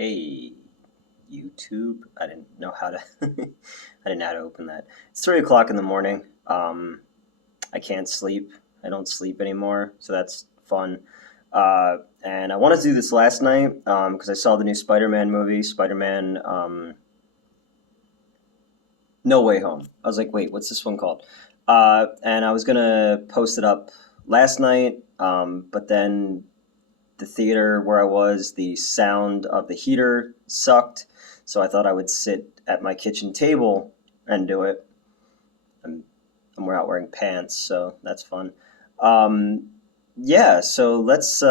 Hey, YouTube. I didn't know how to. I didn't know how to open that. It's 3 o'clock in the morning. I can't sleep. I don't sleep anymore, so that's fun. And I wanted to do this last night because I saw the new Spider-Man movie, Spider-Man No Way Home. I was like, wait, what's this one called? And I was gonna post it up last night, but then the theater where I was, the sound of the heater sucked, so I thought I would sit at my kitchen table and do it. I'm, I'm out wearing pants, so that's fun. Um, yeah, so let's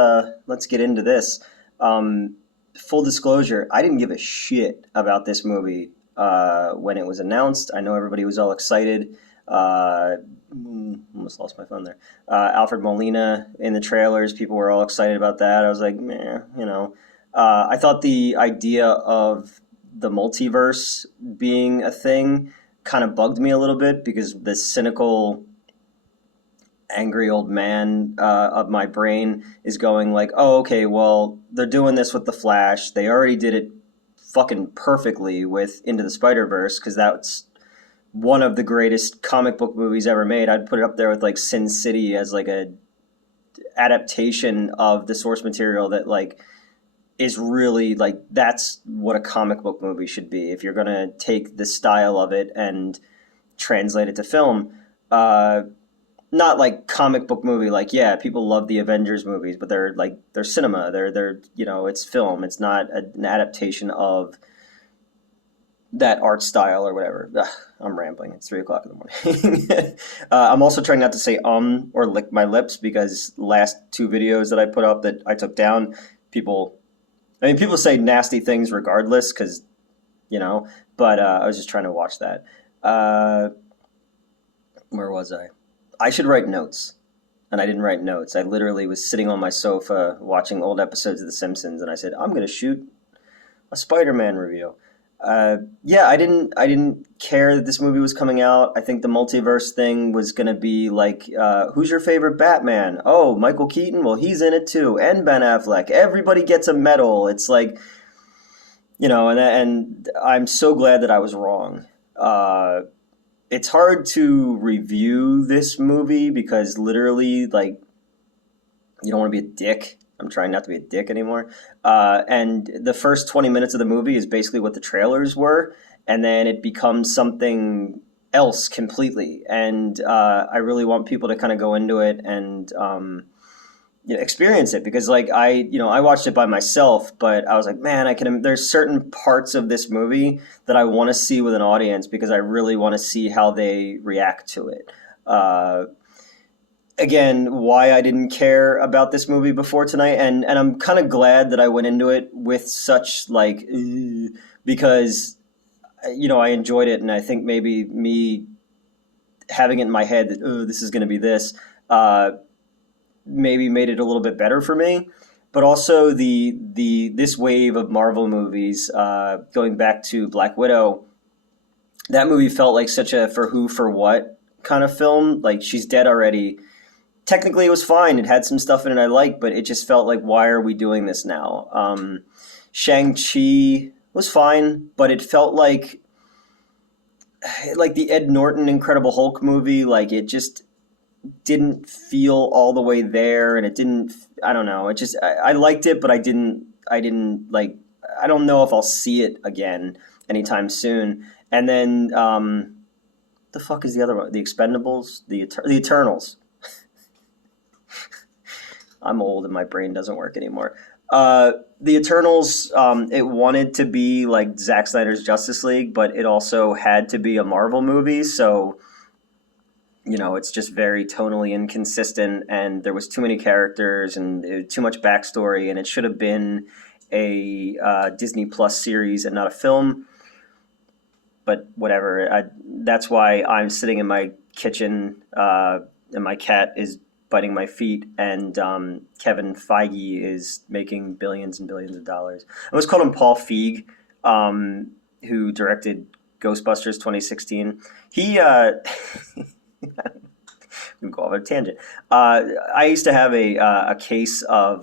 get into this. Um, Full disclosure, I didn't give a shit about this movie when it was announced. I know everybody was all excited. Uh, Almost lost my phone there. Alfred Molina in the trailers, people were all excited about that. I was like, meh, you know. I thought the idea of the multiverse being a thing kind of bugged me a little bit because the cynical angry old man of my brain is going like, oh, okay, well, they're doing this with the Flash. They already did it fucking perfectly with Into the Spider-Verse because that's one of the greatest comic book movies ever made. I'd put it up there with like Sin City as like a adaptation of the source material that like is really like that's what a comic book movie should be. If you're gonna take the style of it and translate it to film, uh, not like comic book movie. Like yeah, people love the Avengers movies, but they're cinema. They're it's film. It's not an adaptation of that art style or whatever. Ugh, I'm rambling. It's 3 o'clock in the morning. I'm also trying not to say or lick my lips because last two videos that I put up that I took down, people, I mean, people say nasty things regardless because, you know, but I was just trying to watch that. Uh, where was I? I should write notes. And I didn't write notes. I literally was sitting on my sofa watching old episodes of The Simpsons, and I said, I'm going to shoot a Spider-Man review. Yeah, I didn't care that this movie was coming out. I think the multiverse thing was gonna be like, who's your favorite Batman? Oh, Michael Keaton. Well, he's in it too, and Ben Affleck. Everybody gets a medal. It's like, and I'm so glad that I was wrong. It's hard to review this movie because literally, like, you don't want to be a dick. I'm trying not to be a dick anymore. And the first 20 minutes of the movie is basically what the trailers were, and then it becomes something else completely. And I really want people to kind of go into it and experience it because, like, I watched it by myself, but I was like, man, there's certain parts of this movie that I want to see with an audience because I really want to see how they react to it. Again, why I didn't care about this movie before tonight, and I'm kind of glad that I went into it with such like because I enjoyed it, and I think maybe me having it in my head that this is going to be this maybe made it a little bit better for me. But also the this wave of Marvel movies, going back to Black Widow, that movie felt like such a for who for what kind of film. Like she's dead already. Technically it was fine. It had some stuff in it I liked, but it just felt like, why are we doing this now? Shang-Chi was fine, but it felt like the Ed Norton Incredible Hulk movie. Like it just didn't feel all the way there, and it didn't. I don't know. It just I liked it, but I didn't like. I don't know if I'll see it again anytime soon. And then the fuck is the other one? The Expendables, the Eternals. I'm old and my brain doesn't work anymore. The Eternals, it wanted to be like Zack Snyder's Justice League, but it also had to be a Marvel movie. So, it's just very tonally inconsistent, and there was too many characters and too much backstory, and it should have been a Disney Plus series and not a film. But whatever. That's why I'm sitting in my kitchen, and my cat is biting my feet, and Kevin Feige is making billions and billions of dollars. I always called him Paul Feig, who directed Ghostbusters 2016. He gonna go off on a tangent. I used to have a case of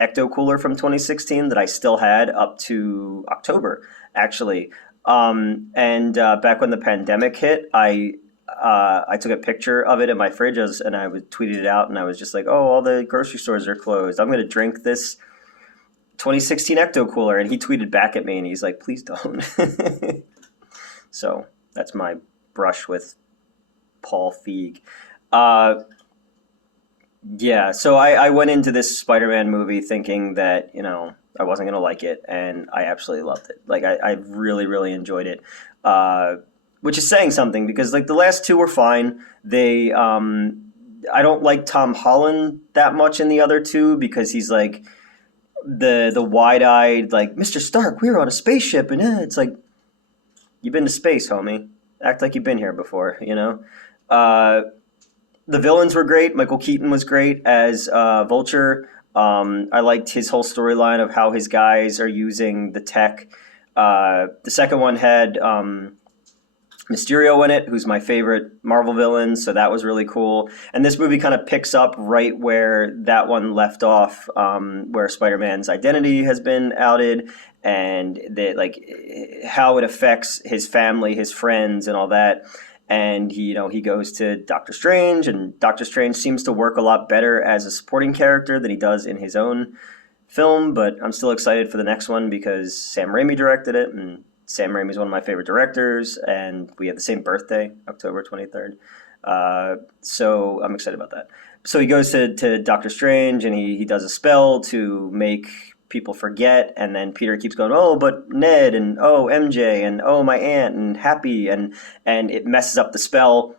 Ecto Cooler from 2016 that I still had up to October, actually. And back when the pandemic hit, I took a picture of it in my fridge and I would tweeted it out, and I was just like, "Oh, all the grocery stores are closed. I'm gonna drink this 2016 Ecto Cooler," and he tweeted back at me, and he's like, "Please don't." So that's my brush with Paul Feig. Uh, yeah, so I went into this Spider-Man movie thinking that, I wasn't going to like it, and I absolutely loved it. Like, I really, really enjoyed it, which is saying something because, like, the last two were fine. I don't like Tom Holland that much in the other two because he's, like, the wide-eyed, like, Mr. Stark, we were on a spaceship, and it's like, you've been to space, homie. Act like you've been here before, The villains were great. Michael Keaton was great as Vulture. I liked his whole storyline of how his guys are using the tech. The second one had Mysterio in it, who's my favorite Marvel villain, so that was really cool. And this movie kind of picks up right where that one left off, where Spider-Man's identity has been outed, and how it affects his family, his friends, and all that. And he goes to Doctor Strange, and Doctor Strange seems to work a lot better as a supporting character than he does in his own film. But I'm still excited for the next one because Sam Raimi directed it, and Sam Raimi is one of my favorite directors, and we have the same birthday, October 23rd. So I'm excited about that. So he goes to Doctor Strange, and he does a spell to make people forget, and then Peter keeps going, "Oh, but Ned," and "Oh, MJ," and "Oh, my aunt," and "Happy," and it messes up the spell.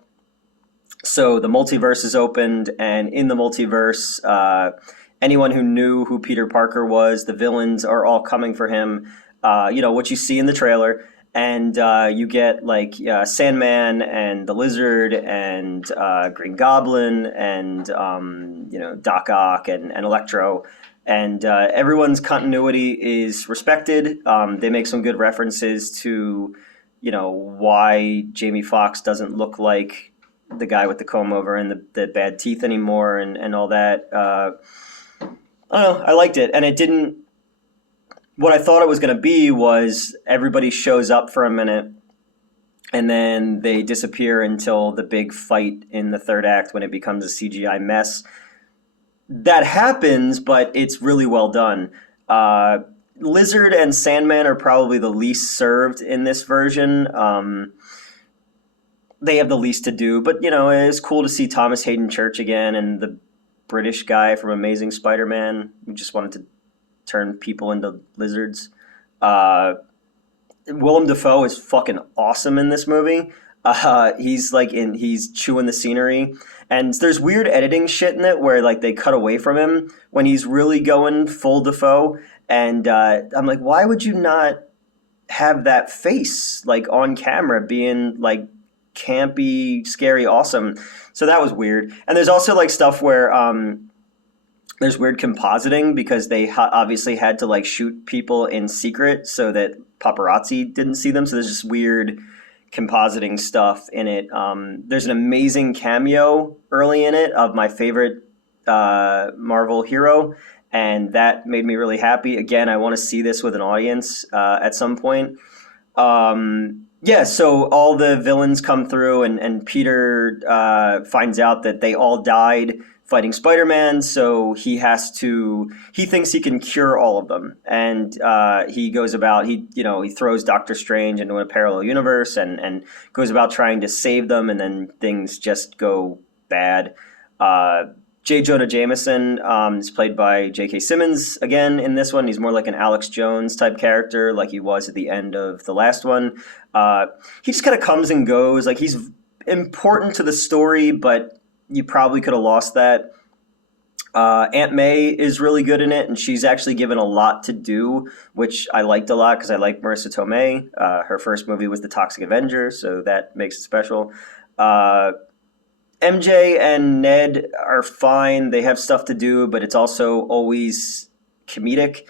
So the multiverse is opened, and in the multiverse, anyone who knew who Peter Parker was, the villains are all coming for him. What you see in the trailer, and you get like Sandman and the Lizard and Green Goblin and Doc Ock and Electro. And everyone's continuity is respected. They make some good references to, why Jamie Foxx doesn't look like the guy with the comb over and the bad teeth anymore and all that. I don't know. I liked it. And it didn't... What I thought it was going to be was everybody shows up for a minute and then they disappear until the big fight in the third act when it becomes a CGI mess. That happens, but it's really well done. Lizard and Sandman are probably the least served in this version. They have the least to do, but it's cool to see Thomas Hayden Church again and the British guy from Amazing Spider-Man who just wanted to turn people into lizards. Willem Dafoe is fucking awesome in this movie. He's chewing the scenery, and there's weird editing shit in it where like they cut away from him when he's really going full Dafoe, and I'm like, why would you not have that face like on camera being like campy, scary, awesome? So that was weird. And there's also like stuff where there's weird compositing because they obviously had to like shoot people in secret so that paparazzi didn't see them. So there's just weird compositing stuff in it. There's an amazing cameo early in it of my favorite Marvel hero, and that made me really happy. Again, I want to see this with an audience at some point. So all the villains come through, and Peter finds out that they all died fighting Spider-Man, so he thinks he can cure all of them, and he goes about, he throws Doctor Strange into a parallel universe and goes about trying to save them, and then things just go bad. Jonah Jameson is played by J.K. Simmons again in this one. He's more like an Alex Jones type character, like he was at the end of the last one. He just kind of comes and goes. Like, he's important to the story, but you probably could have lost that. Aunt May is really good in it, and she's actually given a lot to do, which I liked a lot because I like Marissa Tomei. Her first movie was The Toxic Avenger, so that makes it special. MJ and Ned are fine. They have stuff to do, but it's also always comedic.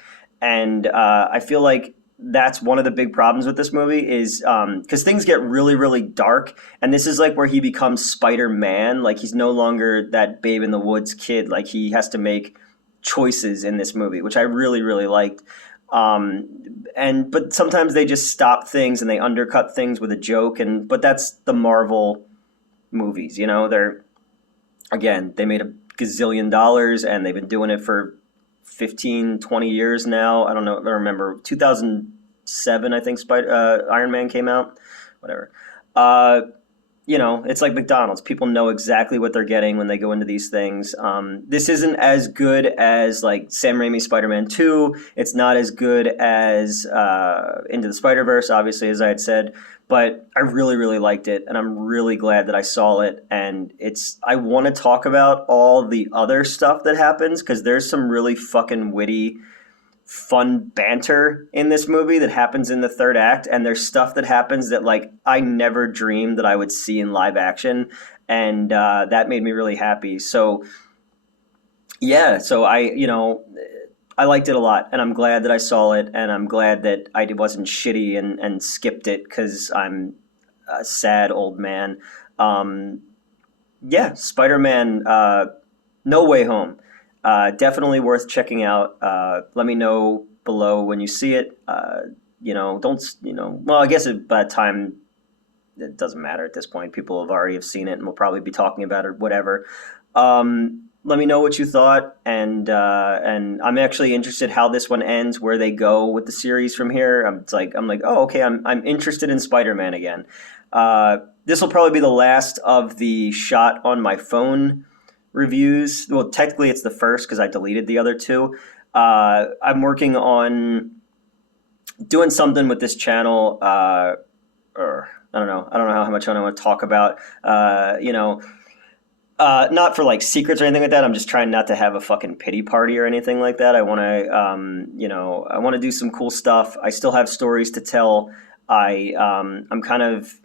And I feel like that's one of the big problems with this movie is because things get really, really dark, and this is like where he becomes Spider-Man. Like he's no longer that babe in the woods kid. Like he has to make choices in this movie, which I really, really liked. And but sometimes they just stop things and they undercut things with a joke, and but that's the Marvel movies. You know, they're again they made a gazillion dollars and they've been doing it for 15, 20 years now. I don't know. I remember 2007, I think Iron Man came out. Whatever. Uh, you know, it's like McDonald's. People know exactly what they're getting when they go into these things. This isn't as good as like Sam Raimi's Spider-Man 2. It's not as good as Into the Spider-Verse, obviously, as I had said. But I really, really liked it, and I'm really glad that I saw it. And I want to talk about all the other stuff that happens because there's some really fucking witty fun banter in this movie that happens in the third act, and there's stuff that happens that like I never dreamed that I would see in live action, and that made me really happy. So yeah, so I liked it a lot, and I'm glad that I saw it, and I'm glad that I wasn't shitty and skipped it because I'm a sad old man. Um, yeah, Spider-Man, No Way Home. Definitely worth checking out. Let me know below when you see it. Don't, well, I guess by the time, it doesn't matter at this point. People have already have seen it and will probably be talking about it, whatever. Let me know what you thought, and I'm actually interested how this one ends, where they go with the series from here. I'm like, oh, okay, I'm interested in Spider-Man again. This will probably be the last of the shot on my phone reviews. Well, technically it's the first because I deleted the other two. I'm working on doing something with this channel. Or I don't know. I don't know how much I want to talk about. Not for like secrets or anything like that. I'm just trying not to have a fucking pity party or anything like that. I want to, I want to do some cool stuff. I still have stories to tell. I'm kind of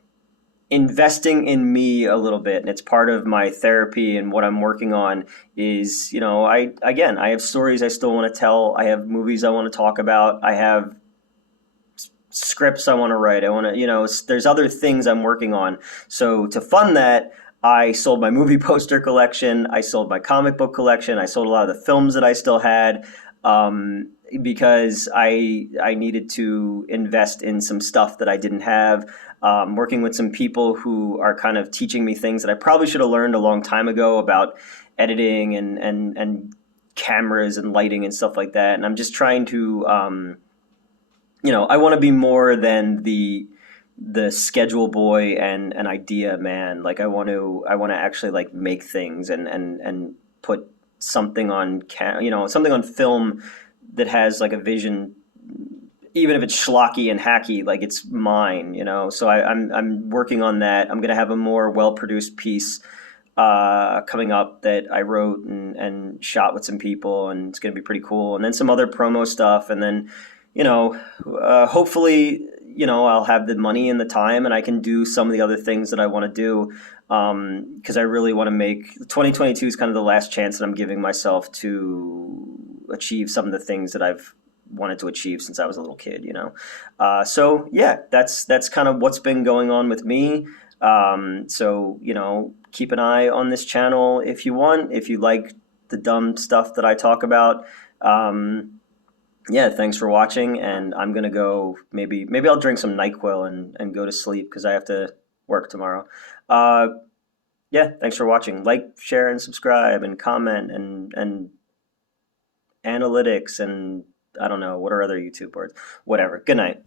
investing in me a little bit, and it's part of my therapy and what I'm working on is, I have stories I still want to tell. I have movies I want to talk about. I have scripts I want to write. I want to, there's other things I'm working on. So to fund that, I sold my movie poster collection. I sold my comic book collection. I sold a lot of the films that I still had because I needed to invest in some stuff that I didn't have. Working with some people who are kind of teaching me things that I probably should have learned a long time ago about editing and cameras and lighting and stuff like that. And I'm just trying to, I want to be more than the schedule boy and an idea man. Like I want to actually like make things and put something on something on film that has like a vision, even if it's schlocky and hacky, like it's mine, So I'm working on that. I'm gonna have a more well produced piece coming up that I wrote and shot with some people, and it's gonna be pretty cool. And then some other promo stuff, and then hopefully I'll have the money and the time, and I can do some of the other things that I want to do because I really want to make 2022 is kind of the last chance that I'm giving myself to achieve some of the things that I've wanted to achieve since I was a little kid, So yeah, that's kind of what's been going on with me. So keep an eye on this channel if you want, if you like the dumb stuff that I talk about. Yeah, thanks for watching, and I'm gonna go. Maybe I'll drink some NyQuil and go to sleep because I have to work tomorrow. Uh, yeah, thanks for watching. Like, share, and subscribe, and comment, and analytics, and I don't know what are other YouTube words. Whatever. Good night.